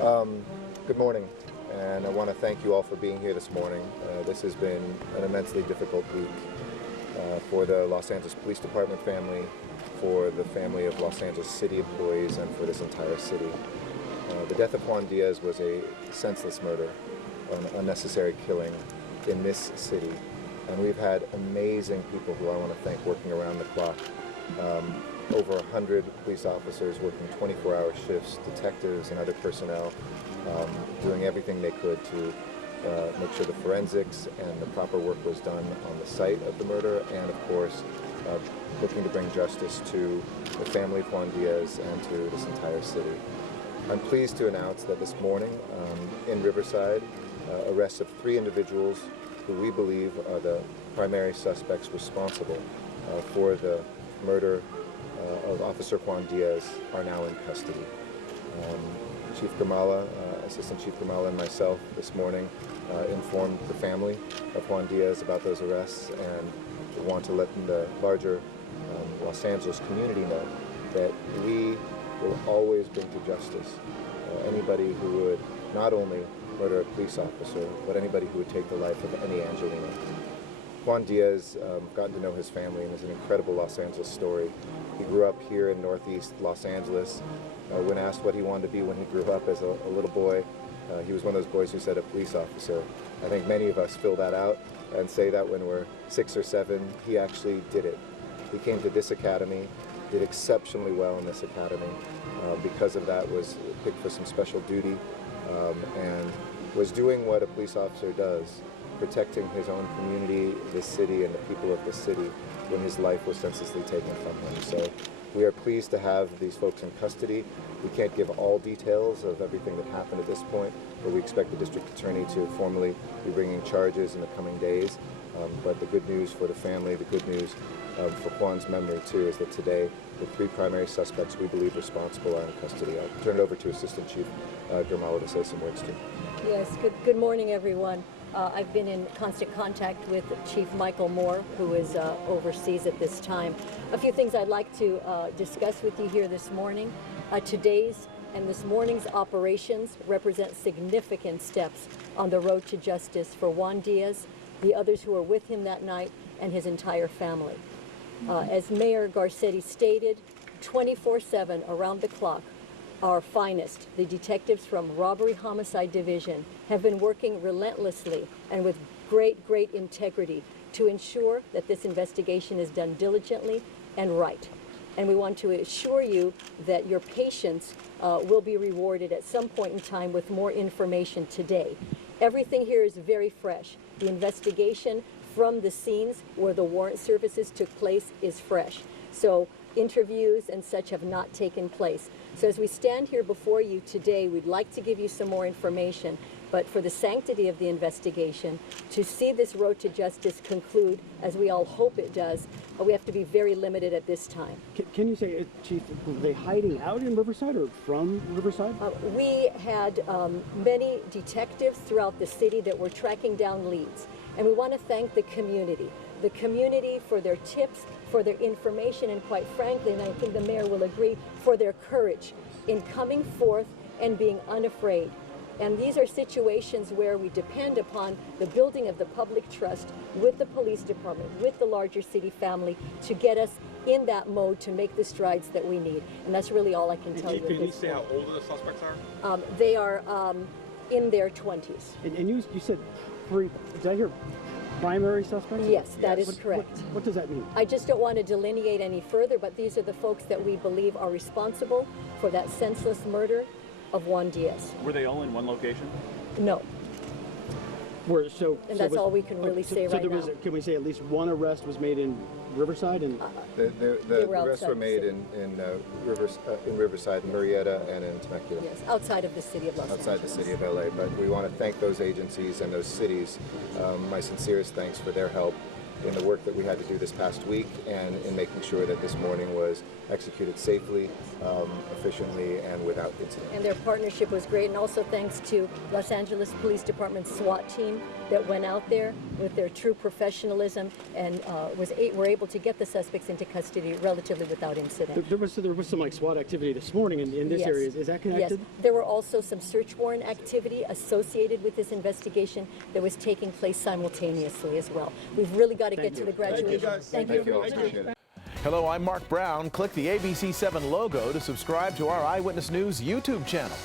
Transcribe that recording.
Good morning, and I want to thank you all for being here this morning. This has been an immensely difficult week for the Los Angeles Police Department family, for the family of Los Angeles City employees, and for this entire city. The death of Juan Diaz was a senseless murder, an unnecessary killing in this city, and we've had amazing people who I want to thank working around the clock. Over 100 police officers working 24-hour shifts, detectives and other personnel doing everything they could to make sure the forensics and the proper work was done on the site of the murder, and of course looking to bring justice to the family of Juan Diaz and to this entire city. I'm pleased to announce that this morning in Riverside, arrests of 3 individuals who we believe are the primary suspects responsible for the murder of Officer Juan Diaz are now in custody. Chief Gurmala, Assistant Chief Gurmala, and myself this morning informed the family of Juan Diaz about those arrests, and want to let the larger Los Angeles community know that we will always bring to justice anybody who would not only murder a police officer, but anybody who would take the life of any Angelino. Juan Diaz, gotten to know his family, and is an incredible Los Angeles story. He grew up here in Northeast Los Angeles. When asked what he wanted to be when he grew up as a little boy, he was one of those boys who said a police officer. I think many of us fill that out and say that when we're 6 or 7. He actually did it. He came to this academy, did exceptionally well in this academy. Because of that, was picked for some special duty, and was doing what a police officer does, protecting his own community, this city, and the people of this city when his life was senselessly taken from him. So we are pleased to have these folks in custody. We can't give all details of everything that happened at this point, but we expect the district attorney to formally be bringing charges in the coming days. But the good news for the family, the good news for Juan's memory too, is that today the 3 primary suspects we believe responsible are in custody. I'll turn it over to Assistant Chief Gurmala to say some words too. Yes, good morning, everyone. I've been in constant contact with Chief Michael Moore, who is overseas at this time. A few things I'd like to discuss with you here this morning. Today's and this morning's operations represent significant steps on the road to justice for Juan Diaz, the others who were with him that night, and his entire family. As Mayor Garcetti stated, 24/7 around the clock, our finest, the detectives from Robbery Homicide Division, have been working relentlessly and with great integrity to ensure that this investigation is done diligently and right. And we want to assure you that your patience will be rewarded at some point in time with more information today. Everything here is very fresh. The investigation from the scenes where the warrant services took place is fresh. So interviews and such have not taken place. So as we stand here before you today, we'd like to give you some more information, but for the sanctity of the investigation, to see this road to justice conclude, as we all hope it does, we have to be very limited at this time. Can you say, Chief, were they hiding out in Riverside or from Riverside? We had many detectives throughout the city that were tracking down leads, and we want to thank the community for their tips, for their information, and quite frankly, and I think the mayor will agree, for their courage in coming forth and being unafraid. And these are situations where we depend upon the building of the public trust with the police department, with the larger city family, to get us in that mode to make the strides that we need. And that's really all I can tell you. Can you say how old the suspects are? They are in their 20s. And you said, did I hear primary suspects? Yes, that is correct. What does that mean? I just don't want to delineate any further, but these are the folks that we believe are responsible for that senseless murder of Juan Diaz. Were they all in one location? No. And that's all we can really say right now. Can we say at least one arrest was made in Riverside? And the arrests were made in Riverside, Murrieta, and in Temecula. Yes, outside of the city of Los Angeles. Outside the city of LA, but we want to thank those agencies and those cities. My sincerest thanks for their help in the work that we had to do this past week, and in making sure that this morning was executed safely, efficiently, and without incident. And their partnership was great, and also thanks to Los Angeles Police Department's SWAT team that went out there with their true professionalism and were able to get the suspects into custody relatively without incident. There was some like SWAT activity this morning in this Yes. area. Is that connected? Yes. There were also some search warrant activity associated with this investigation that was taking place simultaneously as well. We've really got to get to the graduation. Thank you for your time. Hello, I'm Mark Brown. Click the ABC7 logo to subscribe to our Eyewitness News YouTube channel.